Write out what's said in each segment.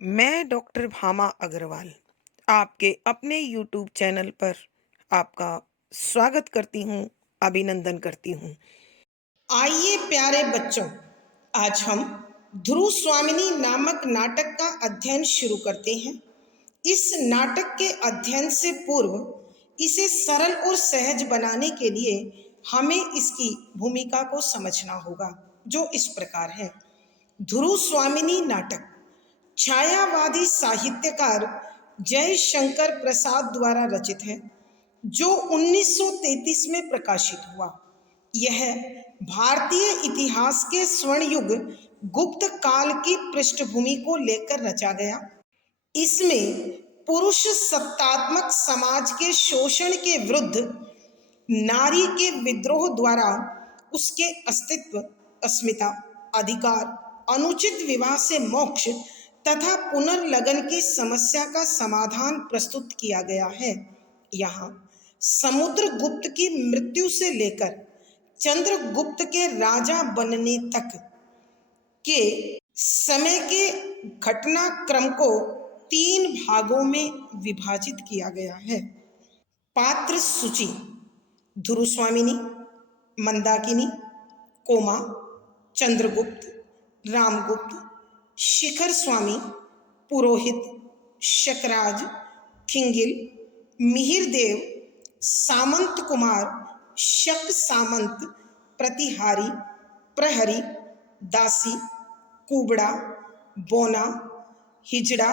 मैं डॉक्टर भामा अग्रवाल आपके अपने यूट्यूब चैनल पर आपका स्वागत करती हूँ, अभिनंदन करती हूँ। आइए प्यारे बच्चों, आज हम ध्रुव स्वामिनी नामक नाटक का अध्ययन शुरू करते हैं। इस नाटक के अध्ययन से पूर्व इसे सरल और सहज बनाने के लिए हमें इसकी भूमिका को समझना होगा, जो इस प्रकार है। ध्रुव स्वामिनी नाटक छायावादी साहित्यकार जयशंकर प्रसाद द्वारा रचित है, जो 1933 में प्रकाशित हुआ। यह भारतीय इतिहास के स्वर्ण युग गुप्त काल की पृष्ठभूमि को लेकर रचा गया। इसमें पुरुष सत्तात्मक समाज के शोषण के विरुद्ध नारी के विद्रोह द्वारा उसके अस्तित्व, अस्मिता, अधिकार, अनुचित विवाह से मोक्ष तथा पुनर्लगन की समस्या का समाधान प्रस्तुत किया गया है। यहाँ समुद्रगुप्त की मृत्यु से लेकर चंद्रगुप्त के राजा बनने तक के समय के घटनाक्रम को 3 भागों में विभाजित किया गया है। पात्र सूची: ध्रुव स्वामिनी, मंदाकिनी, कोमा, चंद्रगुप्त, रामगुप्त, शिखर स्वामी, पुरोहित, शकराज, खिंगिल, मिहिरदेव, सामंत कुमार, शक सामंत, प्रतिहारी, प्रहरी, दासी, कुबड़ा, बोना, हिजड़ा,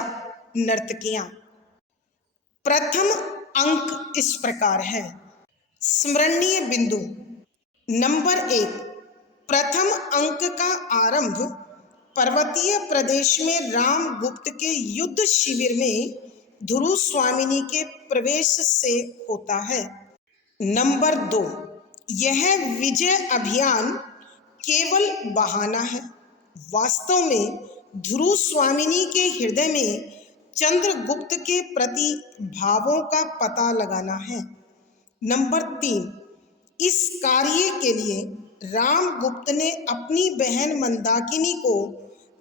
नर्तकियां। प्रथम अंक इस प्रकार है। स्मरणीय बिंदु: नंबर 1, प्रथम अंक का आरंभ पर्वतीय प्रदेश में रामगुप्त के युद्ध शिविर में ध्रुव स्वामिनी के प्रवेश से होता है। नंबर 2, यह विजय अभियान केवल बहाना है। वास्तव में ध्रुव स्वामिनी के हृदय में चंद्रगुप्त के प्रति भावों का पता लगाना है। नंबर 3, इस कार्य के लिए रामगुप्त ने अपनी बहन मंदाकिनी को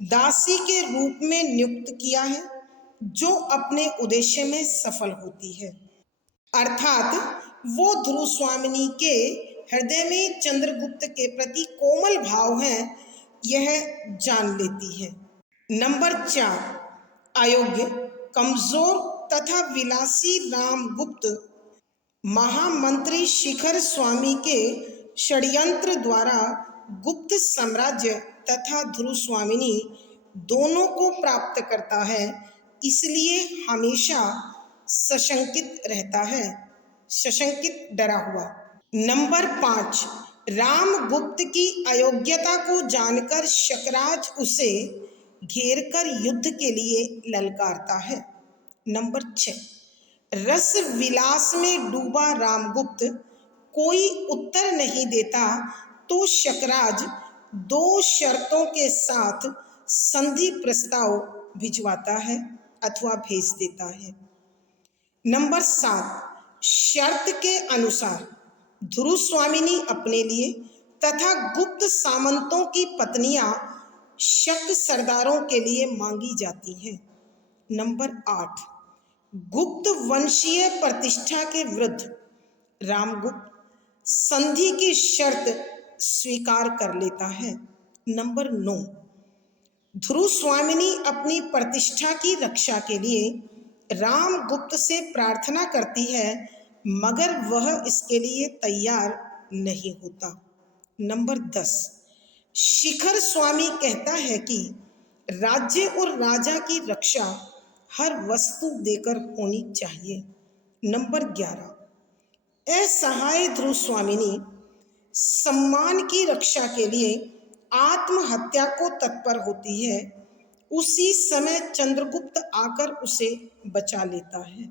दासी के रूप में नियुक्त किया है, जो अपने उद्देश्य में सफल होती है, अर्थात वो ध्रुव स्वामिनी के हृदय में चंद्रगुप्त के प्रति कोमल भाव हैं, यह जान लेती है। नंबर 4, अयोग्य, कमजोर तथा विलासी रामगुप्त महामंत्री शिखर स्वामी के षड्यंत्र द्वारा गुप्त साम्राज्य तथा ध्रुव स्वामिनी दोनों को प्राप्त करता है, इसलिए हमेशा सशंकित रहता है, सशंकित, डरा हुआ। नंबर 5, रामगुप्त की अयोग्यता को जानकर शकराज उसे घेरकर युद्ध के लिए ललकारता है। नंबर 6, रस विलास में डूबा रामगुप्त कोई उत्तर नहीं देता तो शकराज 2 शर्तों के साथ संधि प्रस्ताव भिजवाता है अथवा भेज देता है। नंबर 7, शर्त के अनुसार ध्रुव स्वामिनी अपने लिए तथा गुप्त सामंतों की पत्नियां शक सरदारों के लिए मांगी जाती हैं। नंबर 8, गुप्त वंशीय प्रतिष्ठा के विरुद्ध रामगुप्त संधि की शर्त स्वीकार कर लेता है। नंबर 9, ध्रुव स्वामिनी अपनी प्रतिष्ठा की रक्षा के लिए रामगुप्त से प्रार्थना करती है, मगर वह इसके लिए तैयार नहीं होता। नंबर 10, शिखर स्वामी कहता है कि राज्य और राजा की रक्षा हर वस्तु देकर होनी चाहिए। नंबर 11, असहाय ध्रुव स्वामिनी सम्मान की रक्षा के लिए आत्महत्या को तत्पर होती है। उसी समय चंद्रगुप्त आकर उसे बचा लेता है।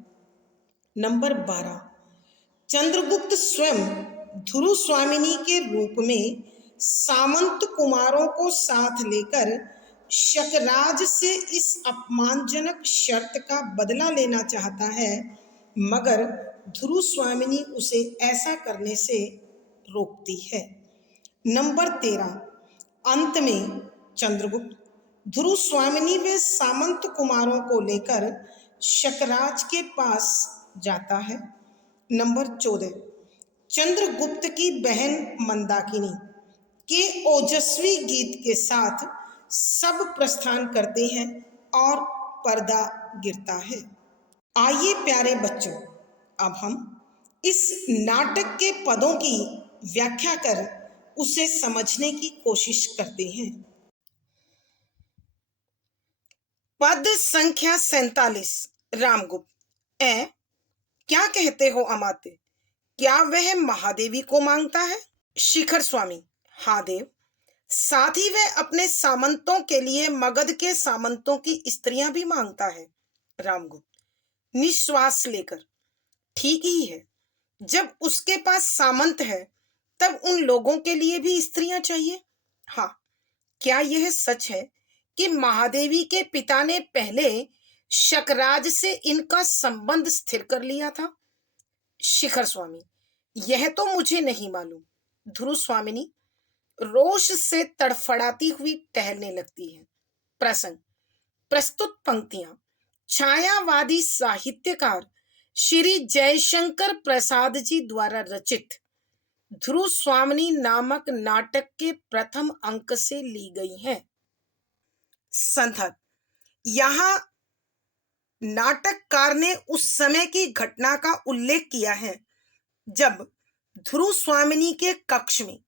नंबर 12, चंद्रगुप्त स्वयं ध्रुव स्वामिनी के रूप में सामंत कुमारों को साथ लेकर शकराज से इस अपमानजनक शर्त का बदला लेना चाहता है, मगर ध्रुव स्वामिनी उसे ऐसा करने से रोकती है। नंबर 13, अंत में चंद्रगुप्त ध्रुव स्वामिनी व सामंत कुमारों को लेकर शकराज के पास जाता है। नंबर 14, चंद्रगुप्त की बहन मंदाकिनी के ओजस्वी गीत के साथ सब प्रस्थान करते हैं और पर्दा गिरता है। आइए प्यारे बच्चों, अब हम इस नाटक के पदों की व्याख्या कर उसे समझने की कोशिश करते हैं। पद संख्या 47, रामगुप्त। क्या कहते हो अमात्य, क्या वह महादेवी को मांगता है? शिखर स्वामी, हाँ देव, साथ ही वह अपने सामंतों के लिए मगध के सामंतों की स्त्रियां भी मांगता है। रामगुप्त निश्वास लेकर, ठीक ही है, जब उसके पास सामंत है तब उन लोगों के लिए भी स्त्रियां चाहिए। हाँ, क्या यह सच है कि महादेवी के पिता ने पहले शकराज से इनका संबंध स्थिर कर लिया था? शिखर स्वामी, यह तो मुझे नहीं मालूम। ध्रुव स्वामिनी रोष से तड़फड़ाती हुई टहलने लगती है। प्रसंग, प्रस्तुत पंक्तियां छायावादी साहित्यकार श्री जयशंकर प्रसाद जी द्वारा रचित ध्रुव स्वामिनी नामक नाटक के प्रथम अंक से ली गई हैं। संदर्भ, यहाँ नाटककार ने उस समय की घटना का उल्लेख किया है जब ध्रुव स्वामिनी के कक्ष में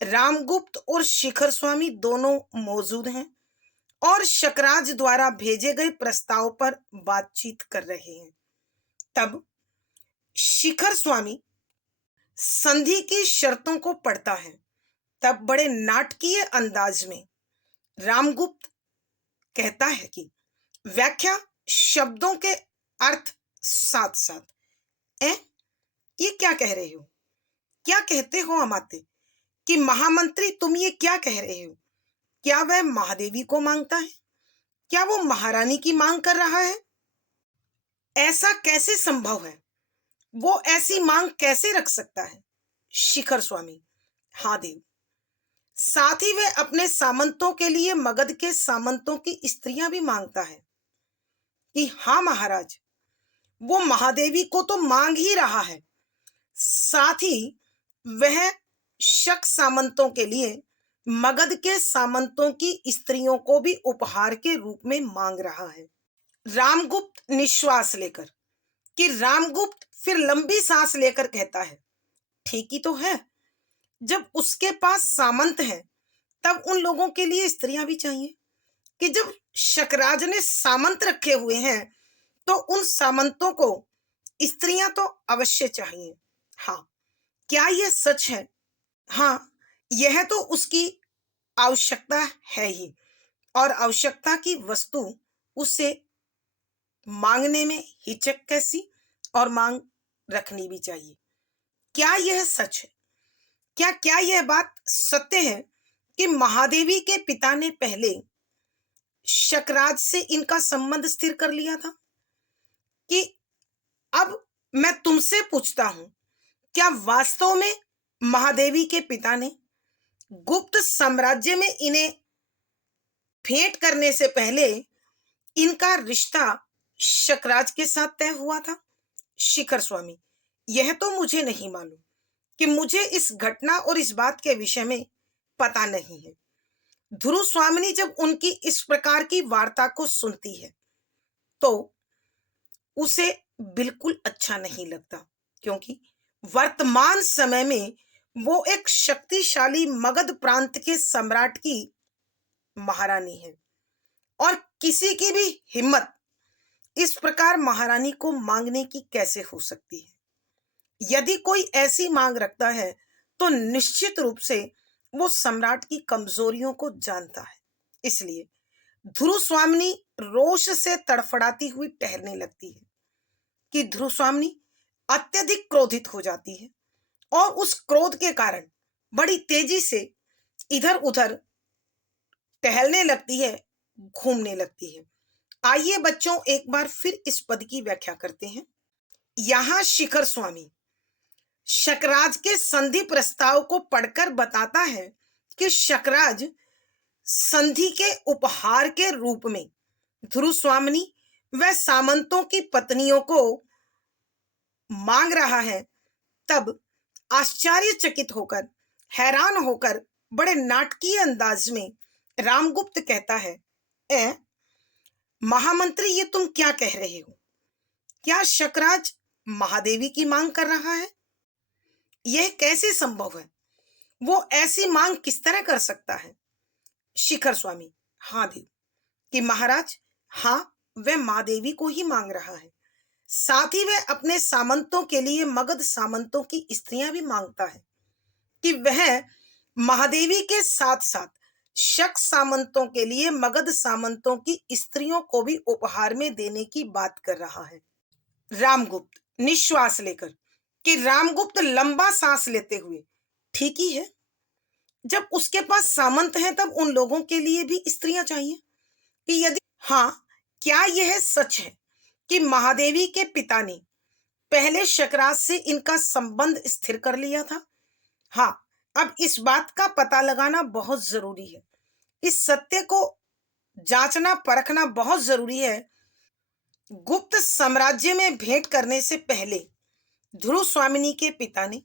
रामगुप्त और शिखर स्वामी दोनों मौजूद हैं और शकराज द्वारा भेजे गए प्रस्ताव पर बातचीत कर रहे हैं। तब शिखर स्वामी संधि की शर्तों को पढ़ता है। तब बड़े नाटकीय अंदाज में रामगुप्त कहता है कि व्याख्या शब्दों के अर्थ साथ साथ। ये क्या कह रहे हो? क्या कहते हो अमात्य कि महामंत्री, तुम ये क्या कह रहे हो? क्या वह महादेवी को मांगता है? क्या वो महारानी की मांग कर रहा है? ऐसा कैसे संभव है? वो ऐसी मांग कैसे रख सकता है? शिखर स्वामी, हाँ देव, साथ ही वह अपने सामंतों के लिए मगध के सामंतों की स्त्रियां भी मांगता है। कि हाँ महाराज, वो महादेवी को तो मांग ही रहा है, साथ ही वह शक सामंतों के लिए मगध के सामंतों की स्त्रियों को भी उपहार के रूप में मांग रहा है। रामगुप्त निश्वास लेकर, कि रामगुप्त फिर लंबी सांस लेकर कहता है, ठीक ही तो है, जब उसके पास सामंत है तब उन लोगों के लिए स्त्रियां भी चाहिए। कि जब शकराज ने सामंत रखे हुए हैं तो उन सामंतों को स्त्रियां तो अवश्य चाहिए। हाँ, क्या यह सच है? हाँ, यह तो उसकी आवश्यकता है ही, और आवश्यकता की वस्तु उसे मांगने में हिचक कैसी, और मांग रखनी भी चाहिए। क्या यह सच है? क्या क्या यह बात सत्य है कि महादेवी के पिता ने पहले शकराज से इनका संबंध स्थिर कर लिया था? कि अब मैं तुमसे पूछता हूं, क्या वास्तव में महादेवी के पिता ने गुप्त साम्राज्य में इन्हें भेंट करने से पहले इनका रिश्ता शकराज के साथ तय हुआ था? शिखर स्वामी, यह तो मुझे नहीं मालूम, कि मुझे इस घटना और इस बात के विषय में पता नहीं है। ध्रुव स्वामिनी जब उनकी इस प्रकार की वार्ता को सुनती है तो उसे बिल्कुल अच्छा नहीं लगता, क्योंकि वर्तमान समय में वो एक शक्तिशाली मगध प्रांत के सम्राट की महारानी है और किसी की भी हिम्मत इस प्रकार महारानी को मांगने की कैसे हो सकती है? यदि कोई ऐसी मांग रखता है तो निश्चित रूप से वो सम्राट की कमजोरियों को जानता है। इसलिए ध्रुव स्वामिनी रोष से तड़फड़ाती हुई टहलने लगती है। कि ध्रुव स्वामिनी अत्यधिक क्रोधित हो जाती है और उस क्रोध के कारण बड़ी तेजी से इधर उधर टहलने लगती है, घूमने लगती है। आइए बच्चों, एक बार फिर इस पद की व्याख्या करते हैं। यहां शिखर स्वामी शकराज के संधि प्रस्ताव को पढ़कर बताता है कि शकराज संधि के उपहार के रूप में ध्रुव स्वामिनी व सामंतों की पत्नियों को मांग रहा है, तब आश्चर्यचकित होकर, हैरान होकर, बड़े नाटकीय अंदाज में रामगुप्त कहता है, ए महामंत्री, ये तुम क्या कह रहे हो? क्या शकराज महादेवी की मांग कर रहा है? यह कैसे संभव है? वो ऐसी मांग किस तरह कर सकता है? शिखर स्वामी: हाँ देव। कि महाराज, हाँ, वह माँ देवी को ही मांग रहा है। साथ ही वह अपने सामंतों के लिए मगध सामंतों की स्त्रियां भी मांगता है कि वह महादेवी के साथ साथ शक सामंतों के लिए मगध सामंतों की स्त्रियों को भी उपहार में देने की बात कर रहा है। रामगुप्त निश्वास लेकर, कि रामगुप्त लंबा सांस लेते हुए, ठीक ही है, जब उसके पास सामंत हैं तब उन लोगों के लिए भी स्त्रियां चाहिए। कि यदि हाँ, क्या यह सच है कि महादेवी के पिता ने पहले शकराज से इनका संबंध स्थिर कर लिया था? हाँ, अब इस बात का पता लगाना बहुत जरूरी है। इस सत्य को जांचना परखना बहुत जरूरी है। गुप्त साम्राज्य में भेंट करने से पहले ध्रुव स्वामिनी के पिता ने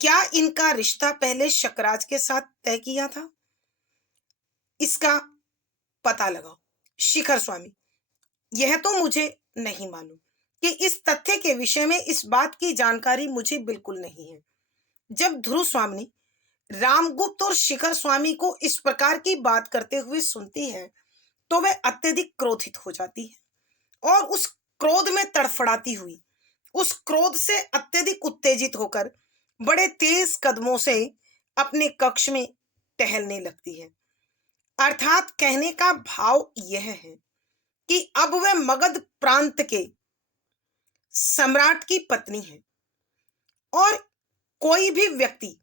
क्या इनका रिश्ता पहले शकराज के साथ तय किया था? इसका पता लगाओ। शिखर स्वामी: यह तो मुझे नहीं मालूम। कि इस तथ्य के विषय में इस बात की जानकारी मुझे बिल्कुल नहीं है। जब ध्रुव स्वामी रामगुप्त और शिखर स्वामी को इस प्रकार की बात करते हुए सुनती है तो वह अत्यधिक क्रोधित हो जाती है और उस क्रोध में तड़फड़ाती हुई, उस क्रोध से अत्यधिक उत्तेजित होकर बड़े तेज कदमों से अपने कक्ष में टहलने लगती है। अर्थात कहने का भाव यह है कि अब वह मगध प्रांत के सम्राट की पत्नी है और कोई भी व्यक्ति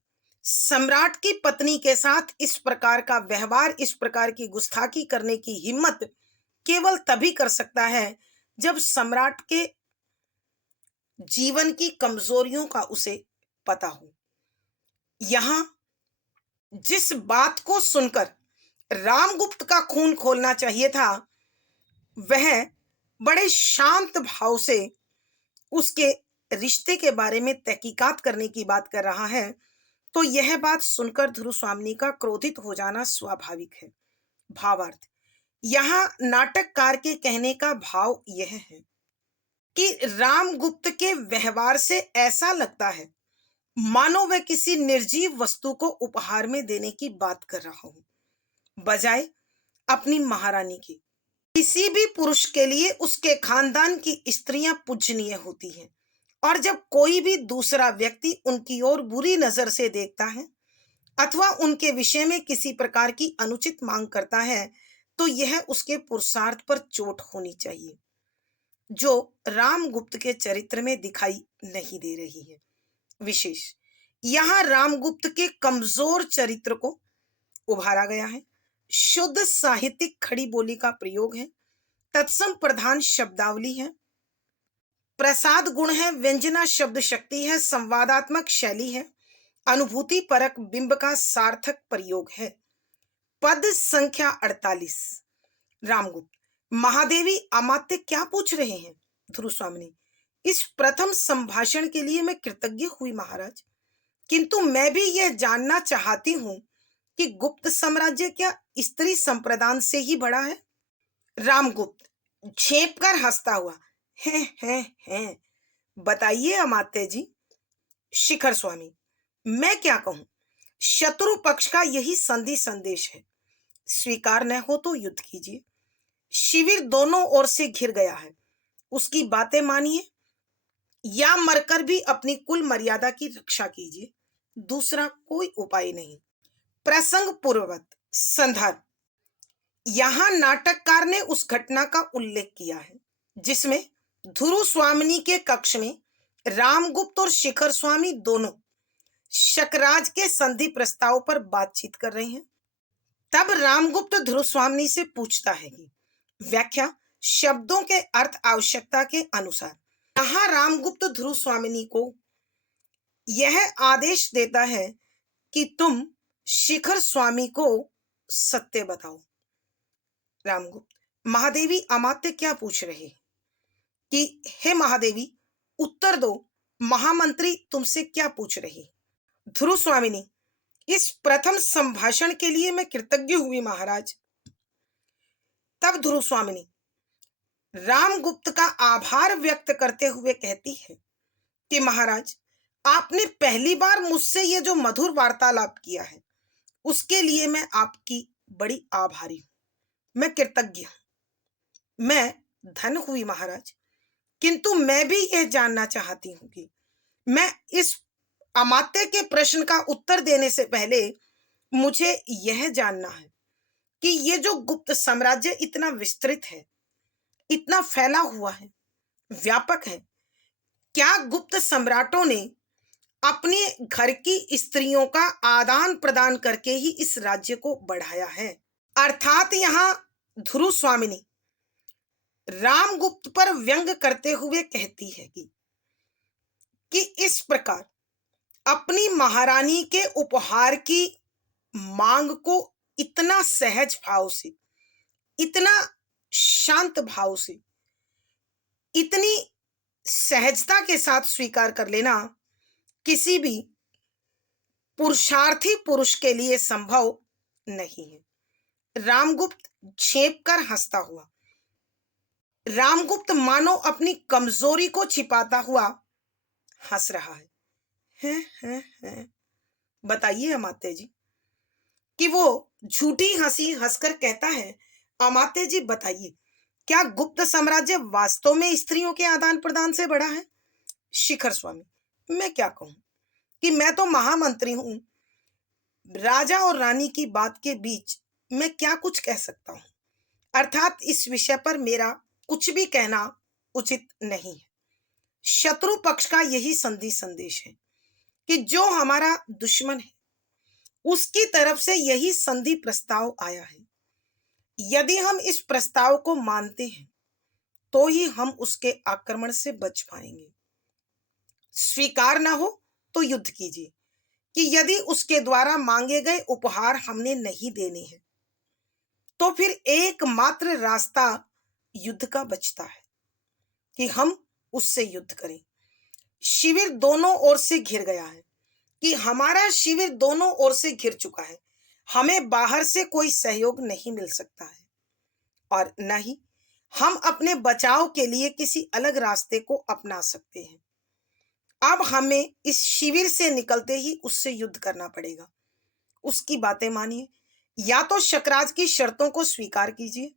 सम्राट की पत्नी के साथ इस प्रकार का व्यवहार, इस प्रकार की गुस्ताखी करने की हिम्मत केवल तभी कर सकता है जब सम्राट के जीवन की कमजोरियों का उसे पता हो। यहां जिस बात को सुनकर रामगुप्त का खून खोलना चाहिए था, वह बड़े शांत भाव से उसके रिश्ते के बारे में तहकीकात करने की बात कर रहा है, तो यह बात सुनकर ध्रुव स्वामिनी का क्रोधित हो जाना स्वाभाविक है। भावार्थ: यहां नाटककार के कहने का भाव यह है कि रामगुप्त के व्यवहार से ऐसा लगता है मानो वह किसी निर्जीव वस्तु को उपहार में देने की बात कर रहा हो, बजाय अपनी महारानी की। किसी भी पुरुष के लिए उसके खानदान की स्त्रियां पूजनीय होती हैं और जब कोई भी दूसरा व्यक्ति उनकी ओर बुरी नजर से देखता है अथवा उनके विषय में किसी प्रकार की अनुचित मांग करता है तो यह उसके पुरुषार्थ पर चोट होनी चाहिए, जो रामगुप्त के चरित्र में दिखाई नहीं दे रही है। विशेष यहां रामगुप्त के कमजोर चरित्र को उभारा गया है। शुद्ध साहित्यिक खड़ी बोली का प्रयोग है, तत्सम प्रधान शब्दावली है, प्रसाद गुण है, व्यंजना शब्द शक्ति है, संवादात्मक शैली है, अनुभूति परक बिंब का सार्थक प्रयोग है। पद संख्या 48। रामगुप्त: महादेवी अमात्य क्या पूछ रहे हैं? ध्रुव स्वामिनी: इस प्रथम संभाषण के लिए मैं कृतज्ञ हुई महाराज, किंतु मैं भी यह जानना चाहती हूं कि गुप्त साम्राज्य क्या स्त्री संप्रदान से ही बड़ा है? रामगुप्त झेप कर हंसता हुआ: हैं, बताइए अमात्य जी। शिखर स्वामी: मैं क्या कहूं, शत्रु पक्ष का यही संधि संदेश है। स्वीकार न हो तो युद्ध कीजिए। शिविर दोनों ओर से घिर गया है, उसकी बातें मानिए या मरकर भी अपनी कुल मर्यादा की रक्षा कीजिए, दूसरा कोई उपाय नहीं। प्रसंग पूर्ववत संदर्भ: यहां नाटककार ने उस घटना का उल्लेख किया है जिसमें ध्रुव स्वामिनी के कक्ष में रामगुप्त और शिखर स्वामी दोनों शकराज के संधि प्रस्ताव पर बातचीत कर रहे हैं। तब रामगुप्त ध्रुव स्वामिनी से पूछता है कि व्याख्या शब्दों के अर्थ आवश्यकता के अनुसार। यहां रामगुप्त ध्रुव स्वामिनी को यह आदेश देता है कि तुम शिखर स्वामी को सत्य बताओ। रामगुप्त, महादेवी अमात्य क्या पूछ रहे कि हे महादेवी, उत्तर दो, महामंत्री तुमसे क्या पूछ रही। ध्रुव स्वामिनी, इस प्रथम संभाषण के लिए मैं कृतज्ञ हुई महाराज। तब ध्रुव स्वामिनी रामगुप्त का आभार व्यक्त करते हुए कहती है कि महाराज, आपने पहली बार मुझसे ये जो मधुर वार्तालाप किया है उसके लिए मैं आपकी बड़ी आभारी हूं, मैं कृतज्ञ हूं, मैं धन हुई महाराज। किंतु मैं भी यह जानना चाहती हूं कि मैं इस अमात्य के प्रश्न का उत्तर देने से पहले मुझे यह जानना है कि ये जो गुप्त साम्राज्य इतना विस्तृत है, इतना फैला हुआ है, व्यापक है, क्या गुप्त सम्राटों ने अपने घर की स्त्रियों का आदान प्रदान करके ही इस राज्य को बढ़ाया है। अर्थात यहाँ ध्रुव स्वामिनी रामगुप्त पर व्यंग करते हुए कहती है कि इस प्रकार अपनी महारानी के उपहार की मांग को इतना सहज भाव से, इतना शांत भाव से, इतनी सहजता के साथ स्वीकार कर लेना किसी भी पुरुषार्थी पुरुष के लिए संभव नहीं है। रामगुप्त झेप कर हंसता हुआ, रामगुप्त मानो अपनी कमजोरी को छिपाता हुआ हंस रहा है। हैं? बताइए अमात्य जी, कि वो झूठी हंसी हंसकर कहता है, अमात्य जी बताइए, क्या गुप्त साम्राज्य वास्तव में स्त्रियों के आदान प्रदान से बड़ा है। शिखर स्वामी, मैं क्या कहूं कि मैं तो महामंत्री हूं, राजा और रानी की बात के बीच मैं क्या कुछ कह सकता हूं। अर्थात इस विषय पर मेरा कुछ भी कहना उचित नहीं है। शत्रु पक्ष का यही संधि संदेश है कि जो हमारा दुश्मन है उसकी तरफ से यही संधि प्रस्ताव आया है। यदि हम इस प्रस्ताव को मानते हैं तो ही हम उसके आक्रमण से बच पाएंगे। स्वीकार ना हो तो युद्ध कीजिए कि यदि उसके द्वारा मांगे गए उपहार हमने नहीं देने हैं तो फिर एकमात्र रास्ता युद्ध का बचता है कि हम उससे युद्ध करें। शिविर दोनों ओर से घिर गया है, कि हमारा शिविर दोनों ओर से घिर चुका है, हमें बाहर से कोई सहयोग नहीं मिल सकता है और न ही हम अपने बचाव के लिए किसी अलग रास्ते को अपना सकते हैं। अब हमें इस शिविर से निकलते ही उससे युद्ध करना पड़ेगा। उसकी बातें मानिए, या तो शकराज की शर्तों को स्वीकार कीजिए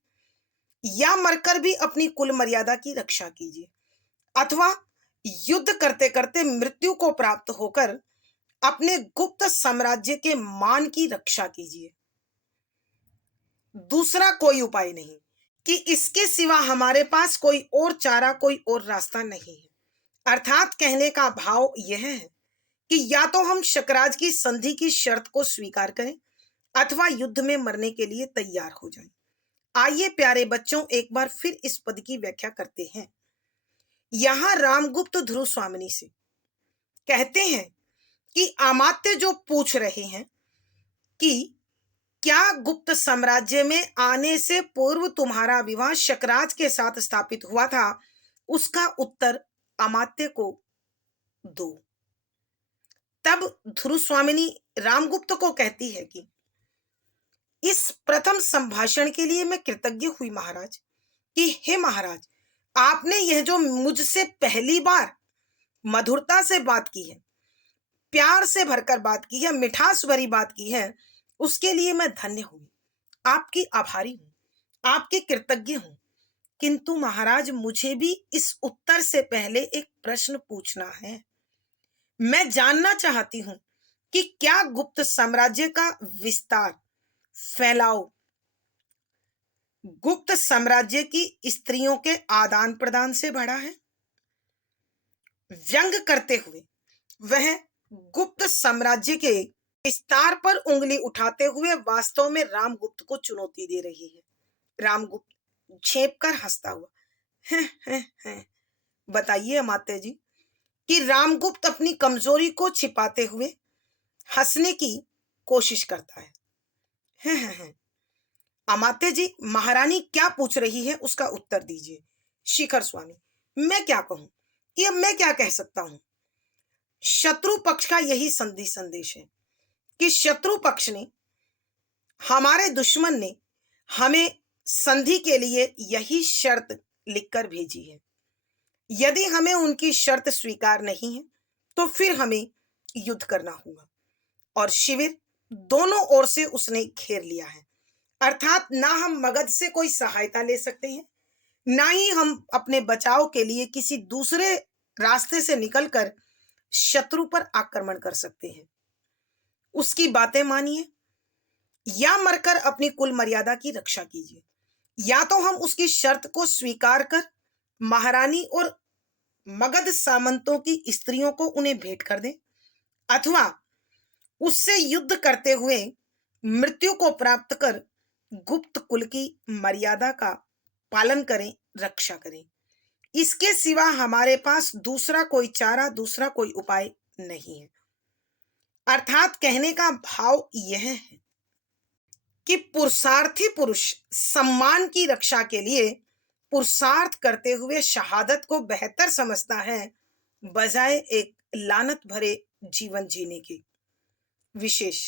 या मरकर भी अपनी कुल मर्यादा की रक्षा कीजिए, अथवा युद्ध करते करते मृत्यु को प्राप्त होकर अपने गुप्त साम्राज्य के मान की रक्षा कीजिए। दूसरा कोई उपाय नहीं, कि इसके सिवा हमारे पास कोई और चारा, कोई और रास्ता नहीं है। अर्थात कहने का भाव यह है कि या तो हम शकराज की संधि की शर्त को स्वीकार करें अथवा युद्ध में मरने के लिए तैयार हो जाएं। आइए प्यारे बच्चों, एक बार फिर इस पद की व्याख्या करते हैं। यहां रामगुप्त ध्रुव स्वामिनी से कहते हैं कि अमात्य जो पूछ रहे हैं कि क्या गुप्त साम्राज्य में आने से पूर्व तुम्हारा विवाह शकराज के साथ स्थापित हुआ था, उसका उत्तर अमात्य को दो। तब ध्रुव स्वामिनी रामगुप्त को कहती है कि इस प्रथम संभाषण के लिए मैं कृतज्ञ हुई महाराज, कि हे महाराज, आपने यह जो मुझसे पहली बार मधुरता से बात की है, प्यार से भरकर बात की है, मिठास भरी बात की है, उसके लिए मैं धन्य हूं, आपकी आभारी हूं, आपके कृतज्ञ हूं। किंतु महाराज, मुझे भी इस उत्तर से पहले एक प्रश्न पूछना है। मैं जानना चाहती हूं कि क्या गुप्त साम्राज्य का विस्तार, फैलाव गुप्त साम्राज्य की स्त्रियों के आदान प्रदान से बढ़ा है। व्यंग करते हुए वह गुप्त साम्राज्य के विस्तार पर उंगली उठाते हुए वास्तव में रामगुप्त को चुनौती दे रही है। रामगुप्त झेप कर हंसता हुआ, हैं। बताइए अमात्य जी, कि रामगुप्त अपनी कमजोरी को छिपाते हुए हंसने की कोशिश करता है। हैं। अमात्य जी, महारानी क्या पूछ रही है उसका उत्तर दीजिए। शिखर स्वामी, मैं क्या कहूं, कि अब मैं क्या कह सकता हूं। शत्रु पक्ष का यही संदेश है कि शत्रु पक्ष ने, हमारे दुश्मन ने हमें संधि के लिए यही शर्त लिखकर भेजी है। यदि हमें उनकी शर्त स्वीकार नहीं है तो फिर हमें युद्ध करना होगा। और शिविर दोनों ओर से उसने घेर लिया है। अर्थात ना हम मगध से कोई सहायता ले सकते हैं, ना ही हम अपने बचाव के लिए किसी दूसरे रास्ते से निकलकर शत्रु पर आक्रमण कर सकते हैं। उसकी बातें मानिए या मरकर अपनी कुल मर्यादा की रक्षा कीजिए। या तो हम उसकी शर्त को स्वीकार कर महारानी और मगध सामंतों की स्त्रियों को उन्हें भेंट कर दें, अथवा उससे युद्ध करते हुए मृत्यु को प्राप्त कर गुप्त कुल की मर्यादा का पालन करें, रक्षा करें। इसके सिवा हमारे पास दूसरा कोई चारा, दूसरा कोई उपाय नहीं है। अर्थात कहने का भाव यह है कि पुरुषार्थी पुरुष सम्मान की रक्षा के लिए पुरुषार्थ करते हुए शहादत को बेहतर समझता है, बजाय एक लानत भरे जीवन जीने के। विशेष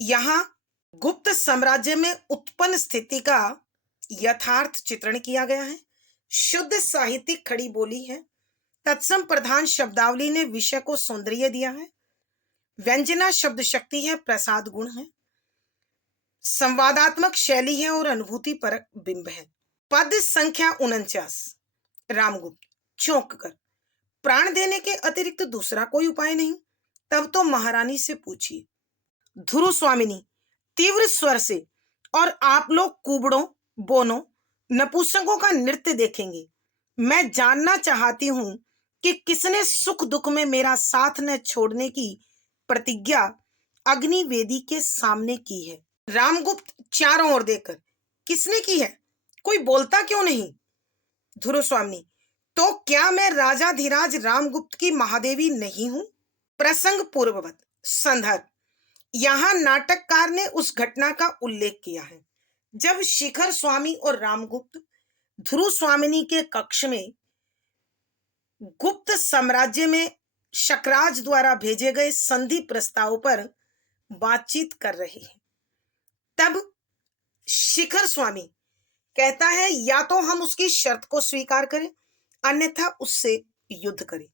यहाँ गुप्त साम्राज्य में उत्पन्न स्थिति का यथार्थ चित्रण किया गया है। शुद्ध साहित्यिक खड़ी बोली है। तत्सम प्रधान शब्दावली ने विषय को सौंदर्य दिया है। व्यंजना शब्द शक्ति है, प्रसाद गुण है, संवादात्मक शैली है और अनुभूति परक बिंब है। पद संख्या 49। रामगुप्त चौंक कर, प्राण देने के अतिरिक्त दूसरा कोई उपाय नहीं? तब तो महारानी से पूछिए। ध्रुव स्वामिनी तीव्र स्वर से, और आप लोग कुबड़ों, बोनों, नपुंसकों का नृत्य देखेंगे। मैं जानना चाहती हूं कि किसने सुख दुख में मेरा साथ न छोड़ने की प्रतिज्ञा अग्निवेदी के सामने की है। रामगुप्त चारों ओर देखकर, किसने की है? कोई बोलता क्यों नहीं? ध्रुव स्वामिनी, तो क्या मैं राजाधिराज रामगुप्त की महादेवी नहीं हूं? प्रसंग पूर्ववत। संदर्भ, यहां नाटककार ने उस घटना का उल्लेख किया है जब शिखर स्वामी और रामगुप्त ध्रुव स्वामिनी के कक्ष में गुप्त साम्राज्य में शकराज द्वारा भेजे गए संधि प्रस्ताव पर बातचीत कर रहे हैं। तब शिखर स्वामी कहता है, या तो हम उसकी शर्त को स्वीकार करें, अन्यथा उससे युद्ध करें।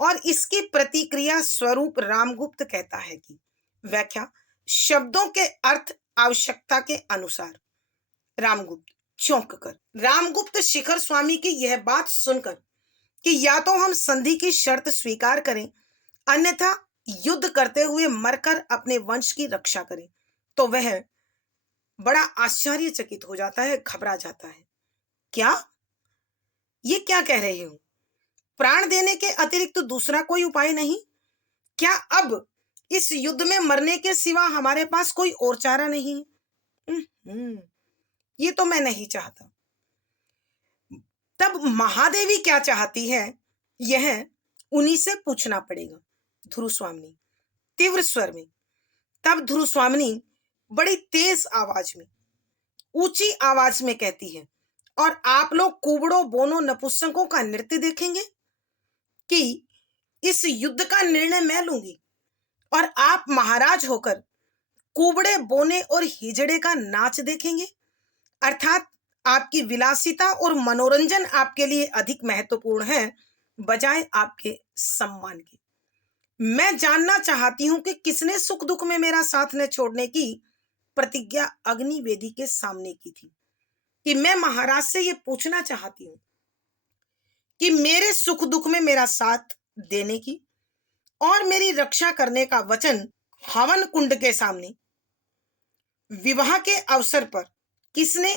और इसकी प्रतिक्रिया स्वरूप रामगुप्त कहता है कि व्याख्या शब्दों के अर्थ आवश्यकता के अनुसार। रामगुप्त चौंक कर, रामगुप्त शिखर स्वामी की यह बात सुनकर कि या तो हम संधि की शर्त स्वीकार करें, अन्यथा युद्ध करते हुए मरकर अपने वंश की रक्षा करें, तो वह बड़ा आश्चर्यचकित हो जाता है, घबरा जाता है। क्या, ये क्या कह रहे हो? प्राण देने के अतिरिक्त दूसरा कोई उपाय नहीं? क्या अब इस युद्ध में मरने के सिवा हमारे पास कोई और चारा नहीं? ये तो मैं नहीं चाहता। तब महादेवी क्या चाहती है, यह उन्हीं से पूछना पड़ेगा। ध्रुव स्वामिनी तीव्र स्वर में। तब ध्रुव स्वामिनी बड़ी तेज आवाज में, ऊंची आवाज में कहती है, और आप लोग कुबड़ों, बोनों, नपुंसकों का नृत्य देखेंगे कि इस युद्ध का निर्णय मैं लूंगी, और आप महाराज होकर कुबड़े, बोने और हिजड़े का नाच देखेंगे। अर्थात आपकी विलासिता और मनोरंजन आपके लिए अधिक महत्वपूर्ण है, बजाय आपके सम्मान के। मैं जानना चाहती हूं कि किसने सुख दुख में मेरा साथ न छोड़ने की प्रतिज्ञा अग्निवेदी के सामने की थी। कि मैं महाराज से यह पूछना चाहती हूं कि मेरे सुख दुख में मेरा साथ देने की और मेरी रक्षा करने का वचन हवन कुंड के सामने विवाह के अवसर पर किसने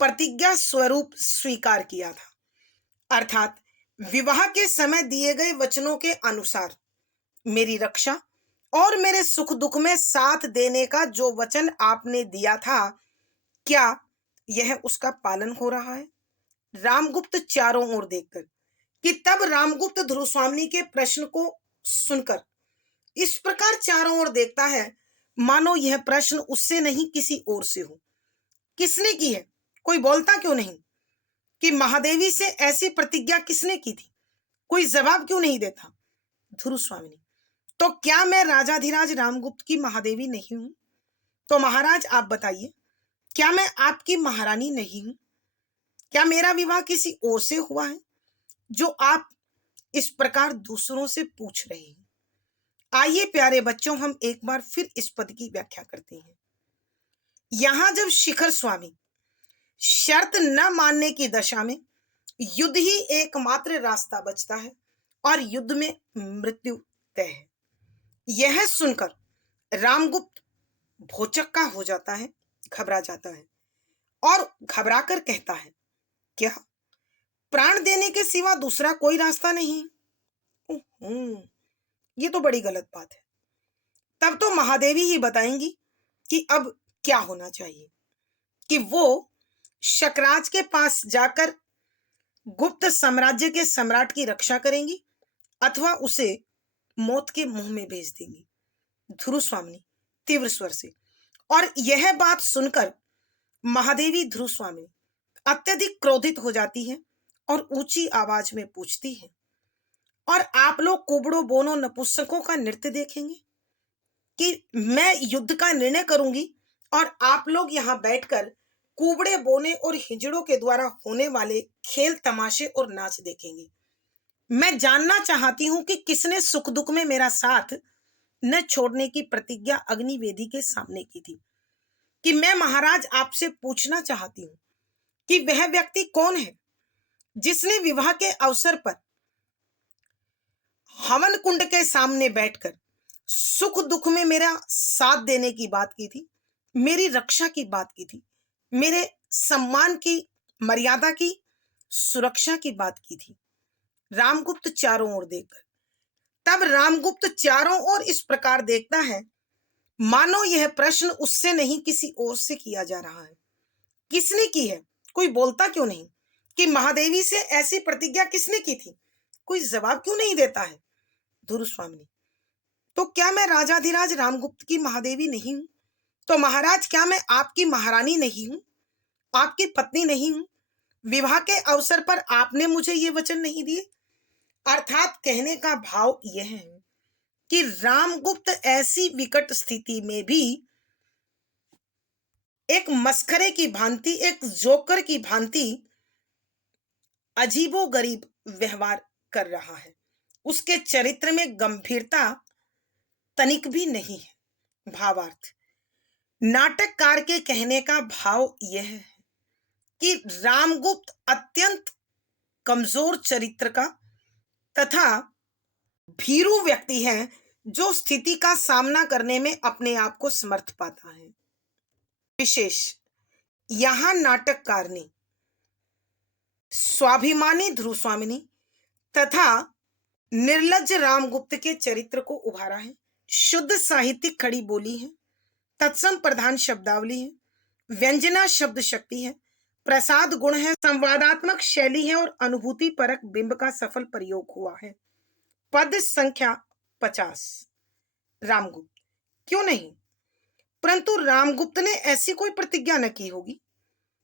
प्रतिज्ञा स्वरूप स्वीकार किया था। अर्थात विवाह के समय दिए गए वचनों के अनुसार मेरी रक्षा और मेरे सुख दुख में साथ देने का जो वचन आपने दिया था, क्या यह उसका पालन हो रहा है? रामगुप्त चारों ओर देखकर, कि तब रामगुप्त ध्रुव स्वामिनी के प्रश्न को सुनकर इस प्रकार चारों ओर देखता है मानो यह प्रश्न उससे नहीं किसी और से हो। किसने की है? कोई बोलता क्यों नहीं? कि महादेवी से ऐसी प्रतिज्ञा किसने की थी? कोई जवाब क्यों नहीं देता? ध्रुव स्वामिनी: तो क्या मैं राजाधिराज रामगुप्त की महादेवी नहीं हूं? तो महाराज आप बताइए, क्या मैं आपकी महारानी नहीं हूं? क्या मेरा विवाह किसी और से हुआ है जो आप इस प्रकार दूसरों से पूछ रहे हैं? आइए प्यारे बच्चों, हम एक बार फिर इस पद की व्याख्या करते हैं। यहां जब शिखर स्वामी शर्त न मानने की दशा में युद्ध ही एकमात्र रास्ता बचता है और युद्ध में मृत्यु तय है, यह सुनकर रामगुप्त भौचक्का हो जाता है, घबरा जाता है और घबराकर कहता है, क्या प्राण देने के सिवा दूसरा कोई रास्ता नहीं? ये तो बड़ी गलत बात है। तब तो महादेवी ही बताएंगी कि अब क्या होना चाहिए, कि वो शकराज के पास जाकर गुप्त साम्राज्य के सम्राट की रक्षा करेंगी अथवा उसे मौत के मुंह में भेज देंगी। ध्रुव स्वामिनी तीव्र स्वर से। और यह बात सुनकर महादेवी ध्रुव स्वामिनी अत्यधिक क्रोधित हो जाती है और ऊंची आवाज में पूछती है, और आप लोग कुबड़ों बोनों नपुंसकों का नृत्य देखेंगे कि मैं युद्ध का निर्णय करूंगी और आप लोग यहां बैठकर कुबड़े बोने और हिजड़ों के द्वारा होने वाले खेल तमाशे और नाच देखेंगे? मैं जानना चाहती हूं कि किसने सुख दुख में मेरा साथ न छोड़ने की प्रतिज्ञा अग्निवेदी के सामने की थी। कि मैं महाराज आपसे पूछना चाहती हूं कि वह व्यक्ति कौन है जिसने विवाह के अवसर पर हवन कुंड के सामने बैठकर सुख दुख में मेरा साथ देने की बात की थी, मेरी रक्षा की बात की थी, मेरे सम्मान की, मर्यादा की, सुरक्षा की बात की थी। रामगुप्त चारों ओर देखकर, तब रामगुप्त चारों ओर इस प्रकार देखता है मानो यह प्रश्न उससे नहीं किसी और से किया जा रहा है। किसने की है? कोई बोलता क्यों नहीं? कि महादेवी से ऐसी प्रतिज्ञा किसने की थी? कोई जवाब क्यों नहीं देता है? ध्रुव स्वामिनी: तो क्या मैं राजाधिराज रामगुप्त की महादेवी नहीं हूं? तो महाराज क्या मैं आपकी महारानी नहीं हूं? आपकी पत्नी नहीं हूं? विवाह के अवसर पर आपने मुझे ये वचन नहीं दिए? अर्थात कहने का भाव यह है कि रामगुप्त ऐसी विकट स्थिति में भी एक मस्खरे की भांति, एक जोकर की भांति अजीबो गरीब व्यवहार कर रहा है। उसके चरित्र में गंभीरता तनिक भी नहीं है। भावार्थ: नाटककार के कहने का भाव यह है कि रामगुप्त अत्यंत कमजोर चरित्र का तथा भीरू व्यक्ति है जो स्थिति का सामना करने में अपने आप को समर्थ पाता है। विशेष यहां नाटककार ने स्वाभिमानी ध्रुव स्वामिनी तथा निर्लज्ज रामगुप्त के चरित्र को उभारा है। शुद्ध साहित्यिक खड़ी बोली है, तत्सम प्रधान शब्दावली है, व्यंजना शब्द शक्ति है, प्रसाद गुण है, संवादात्मक शैली है और अनुभूति परक बिंब का सफल प्रयोग हुआ है। पद संख्या 50। रामगुप्त: क्यों नहीं? परंतु रामगुप्त ने ऐसी कोई प्रतिज्ञा न की होगी।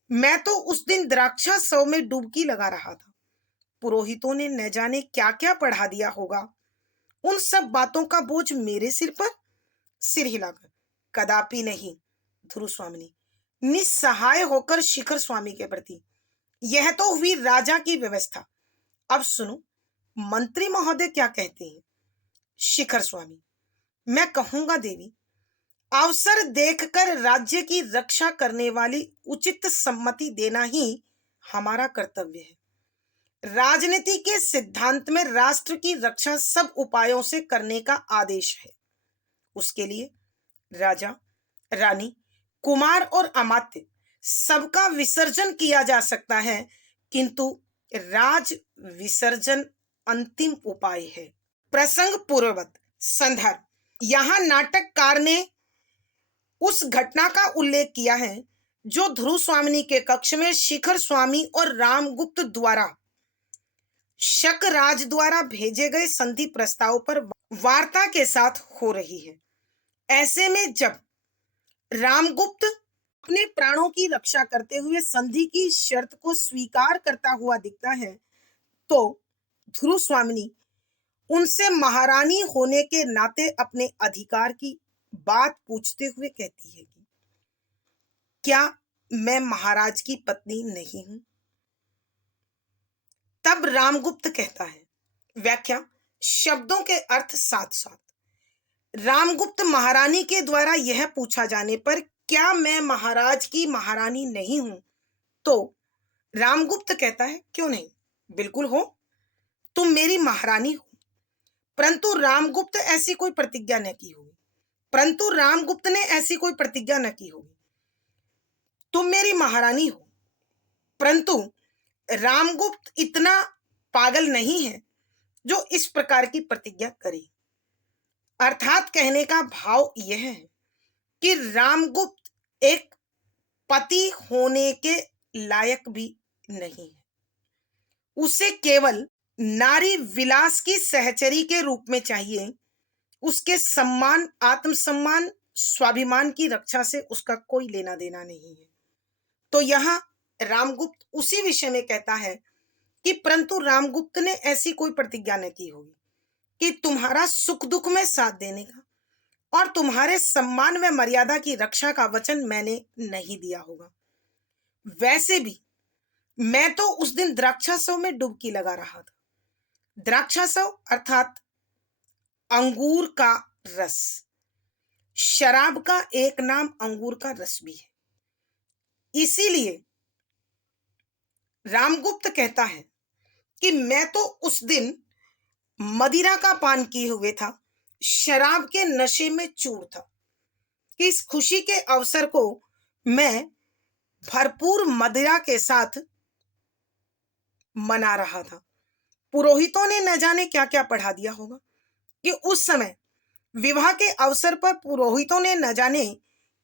मैं तो उस दिन द्राक्षा सौ में डुबकी लगा रहा था। पुरोहितों ने न जाने क्या क्या पढ़ा दिया होगा। उन सब बातों का बोझ मेरे सिर पर? सिर हिलाकर: कदापि नहीं। ध्रुव स्वामिनी निस्सहाय होकर शिखर स्वामी के प्रति: यह तो हुई राजा की व्यवस्था, अब सुनो मंत्री महोदय क्या कहते हैं। शिखर स्वामी: मैं कहूंगा देवी, अवसर देखकर राज्य की रक्षा करने वाली उचित सम्मति देना ही हमारा कर्तव्य है। राजनीति के सिद्धांत में राष्ट्र की रक्षा सब उपायों से करने का आदेश है। उसके लिए राजा, रानी, कुमार और अमात्य सबका विसर्जन किया जा सकता है, किंतु राज विसर्जन अंतिम उपाय है। प्रसंग पूर्ववत संदर्भ: यहां नाटककार ने उस घटना का उल्लेख किया है जो ध्रुव स्वामिनी के कक्ष में शिखर स्वामी और रामगुप्त द्वारा शकराज द्वारा भेजे गए संधि प्रस्ताव पर वार्ता के साथ हो रही है। ऐसे में जब रामगुप्त अपने प्राणों की रक्षा करते हुए संधि की शर्त को स्वीकार करता हुआ दिखता है, तो ध्रुव स्वामिनी उनसे महारानी होने के नाते अपने अधिकार की बात पूछते हुए कहती है कि क्या मैं महाराज की पत्नी नहीं हूं? तब रामगुप्त कहता है, व्याख्या, शब्दों के अर्थ साथ साथ। रामगुप्त महारानी के द्वारा यह पूछा जाने पर क्या मैं महाराज की महारानी नहीं हूं, तो रामगुप्त कहता है, क्यों नहीं, बिल्कुल हो, तुम मेरी महारानी हो। परंतु रामगुप्त ऐसी कोई प्रतिज्ञा न की होगी, परंतु रामगुप्त ने ऐसी कोई प्रतिज्ञा न की होगी, तुम मेरी महारानी हो। परंतु रामगुप्त इतना पागल नहीं है जो इस प्रकार की प्रतिज्ञा करे। अर्थात कहने का भाव यह है कि रामगुप्त एक पति होने के लायक भी नहीं है। उसे केवल नारी विलास की सहचरी के रूप में चाहिए। उसके सम्मान, आत्मसम्मान, स्वाभिमान की रक्षा से उसका कोई लेना देना नहीं है। तो यहां रामगुप्त उसी विषय में कहता है कि परंतु रामगुप्त ने ऐसी कोई प्रतिज्ञा न की होगी कि तुम्हारा सुख दुख में साथ देने का और तुम्हारे सम्मान व मर्यादा की रक्षा का वचन मैंने नहीं दिया होगा। वैसे भी मैं तो उस दिन द्राक्षासव में डुबकी लगा रहा था। द्राक्षासव अर्थात अंगूर का रस। शराब का एक नाम अंगूर का रस भी है। इसीलिए रामगुप्त कहता है कि मैं तो उस दिन मदिरा का पान किए हुए था, शराब के नशे में चूर था, कि इस खुशी के अवसर को मैं भरपूर मदिरा के साथ मना रहा था। पुरोहितों ने न जाने क्या क्या पढ़ा दिया होगा कि उस समय विवाह के अवसर पर पुरोहितों ने न जाने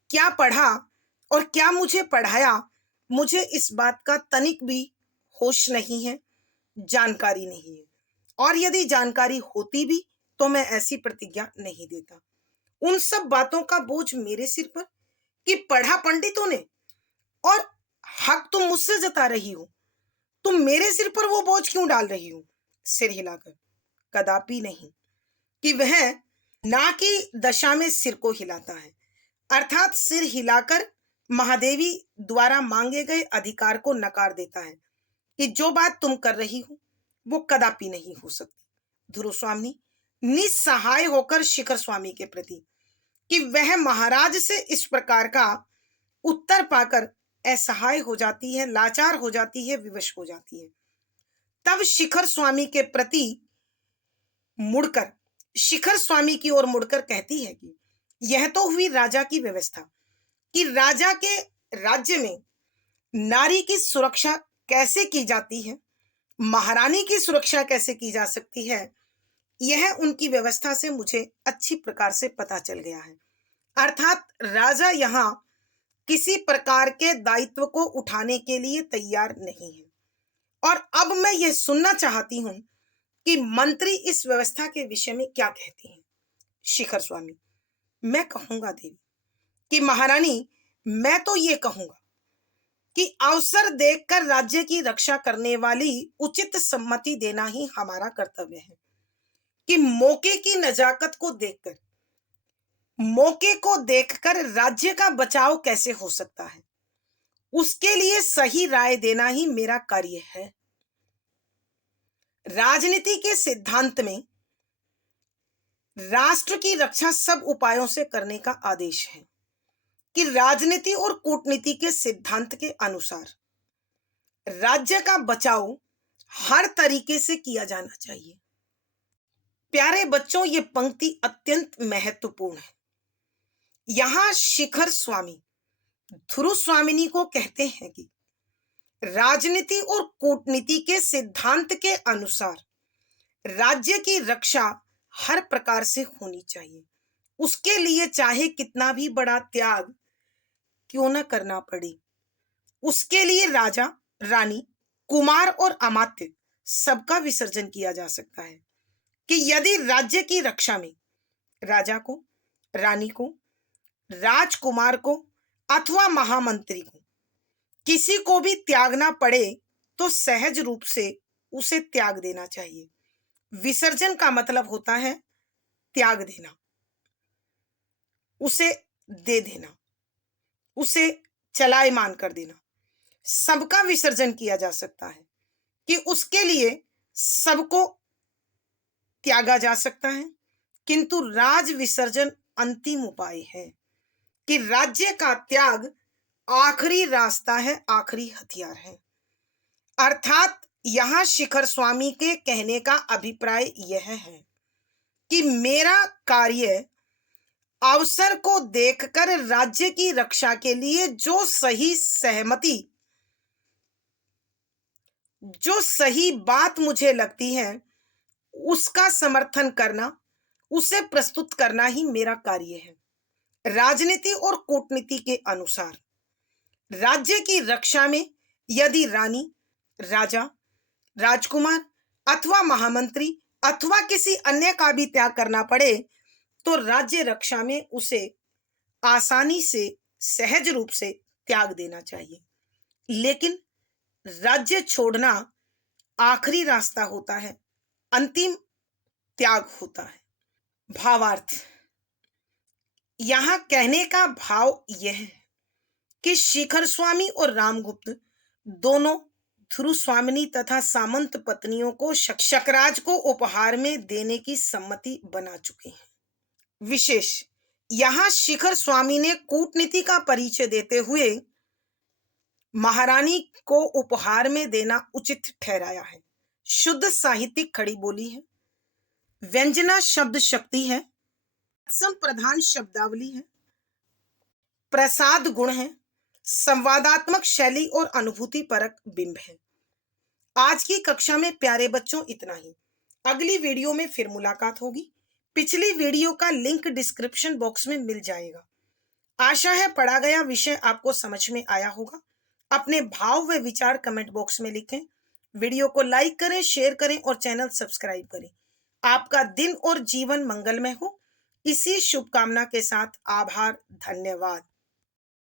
क्या पढ़ा और क्या मुझे पढ़ाया। मुझे इस बात का तनिक भी होश नहीं है, जानकारी नहीं है, और यदि जानकारी होती भी तो मैं ऐसी प्रतिज्ञा नहीं देता। उन सब बातों का बोझ मेरे सिर पर कि पढ़ा पंडितों ने, और हक तुम मुझसे जता रही हो, तुम मेरे सिर पर वो बोझ क्यों डाल रही हो? सिर हिलाकर, कदापि नहीं, कि वह ना की दशा में सिर को हिलाता है, अर्थात सिर हिलाकर महादेवी द्वारा मांगे गए अधिकार को नकार देता है कि जो बात तुम कर रही हो वो कदापि नहीं हो सकती। ध्रुव स्वामी निस्सहाय होकर शिखर स्वामी के प्रति कि वह महाराज से इस प्रकार का उत्तर पाकर असहाय हो जाती है, लाचार हो जाती है, विवश हो जाती है। तब शिखर स्वामी के प्रति मुड़कर, शिखर स्वामी की ओर मुड़कर कहती है कि यह तो हुई राजा की व्यवस्था कि राजा के राज्य में नारी की सुरक्षा कैसे की जाती है, महारानी की सुरक्षा कैसे की जा सकती है, यह उनकी व्यवस्था से मुझे अच्छी प्रकार से पता चल गया है। अर्थात राजा यहाँ किसी प्रकार के दायित्व को उठाने के लिए तैयार नहीं है। और अब मैं यह सुनना चाहती हूं कि मंत्री इस व्यवस्था के विषय में क्या कहते हैं। शिखर स्वामी, मैं कहूंगा देवी कि महारानी, मैं तो ये कहूंगा कि अवसर देखकर राज्य की रक्षा करने वाली उचित सम्मति देना ही हमारा कर्तव्य है। कि मौके को देखकर राज्य का बचाव कैसे हो सकता है, उसके लिए सही राय देना ही मेरा कार्य है। राजनीति के सिद्धांत में राष्ट्र की रक्षा सब उपायों से करने का आदेश है कि राजनीति और कूटनीति के सिद्धांत के अनुसार राज्य का बचाव हर तरीके से किया जाना चाहिए। प्यारे बच्चों, ये पंक्ति अत्यंत महत्वपूर्ण है। यहां शिखर स्वामी ध्रुव स्वामिनी को कहते हैं कि राजनीति और कूटनीति के सिद्धांत के अनुसार राज्य की रक्षा हर प्रकार से होनी चाहिए। उसके लिए चाहे कितना भी बड़ा त्याग क्यों न करना पड़े, उसके लिए राजा, रानी, कुमार और अमात्य सबका विसर्जन किया जा सकता है। कि यदि राज्य की रक्षा में राजा को, रानी को, राजकुमार को अथवा महामंत्री को किसी को भी त्यागना पड़े तो सहज रूप से उसे त्याग देना चाहिए। विसर्जन का मतलब होता है त्याग देना, उसे दे देना, उसे चलायमान कर देना। सबका विसर्जन किया जा सकता है कि उसके लिए सबको त्यागा जा सकता है, किंतु राज विसर्जन अंतिम उपाय है कि राज्य का त्याग आखिरी रास्ता है, आखिरी हथियार है। अर्थात यहां शिखर स्वामी के कहने का अभिप्राय यह है कि मेरा कार्य अवसर को देखकर राज्य की रक्षा के लिए जो सही सहमति, जो सही बात मुझे लगती है उसका समर्थन करना, उसे प्रस्तुत करना ही मेरा कार्य है। राजनीति और कूटनीति के अनुसार राज्य की रक्षा में यदि रानी, राजा, राजकुमार अथवा महामंत्री अथवा किसी अन्य का भी त्याग करना पड़े तो राज्य रक्षा में उसे आसानी से, सहज रूप से त्याग देना चाहिए। लेकिन राज्य छोड़ना आखिरी रास्ता होता है, अंतिम त्याग होता है। भावार्थ, यहां कहने का भाव यह है कि शिखर स्वामी और रामगुप्त दोनों ध्रुव स्वामिनी तथा सामंत पत्नियों को शकराज को उपहार में देने की सम्मति बना चुके हैं। विशेष यहां शिखर स्वामी ने कूटनीति का परिचय देते हुए महारानी को उपहार में देना उचित ठहराया है। शुद्ध साहित्यिक खड़ी बोली है, व्यंजना शब्द शक्ति है, प्रधान शब्दावली है, प्रसाद गुण है, संवादात्मक शैली और अनुभूति परक बिंब है। आज की कक्षा में प्यारे बच्चों इतना ही। अगली वीडियो में फिर मुलाकात होगी। पिछली वीडियो का लिंक डिस्क्रिप्शन बॉक्स में मिल जाएगा। आशा है पढ़ा गया विषय आपको समझ में आया होगा। अपने भाव व विचार कमेंट बॉक्स में लिखें। वीडियो को लाइक करें, शेयर करें और चैनल सब्सक्राइब करें। आपका दिन और जीवन मंगलमय हो, इसी शुभकामना के साथ आभार, धन्यवाद।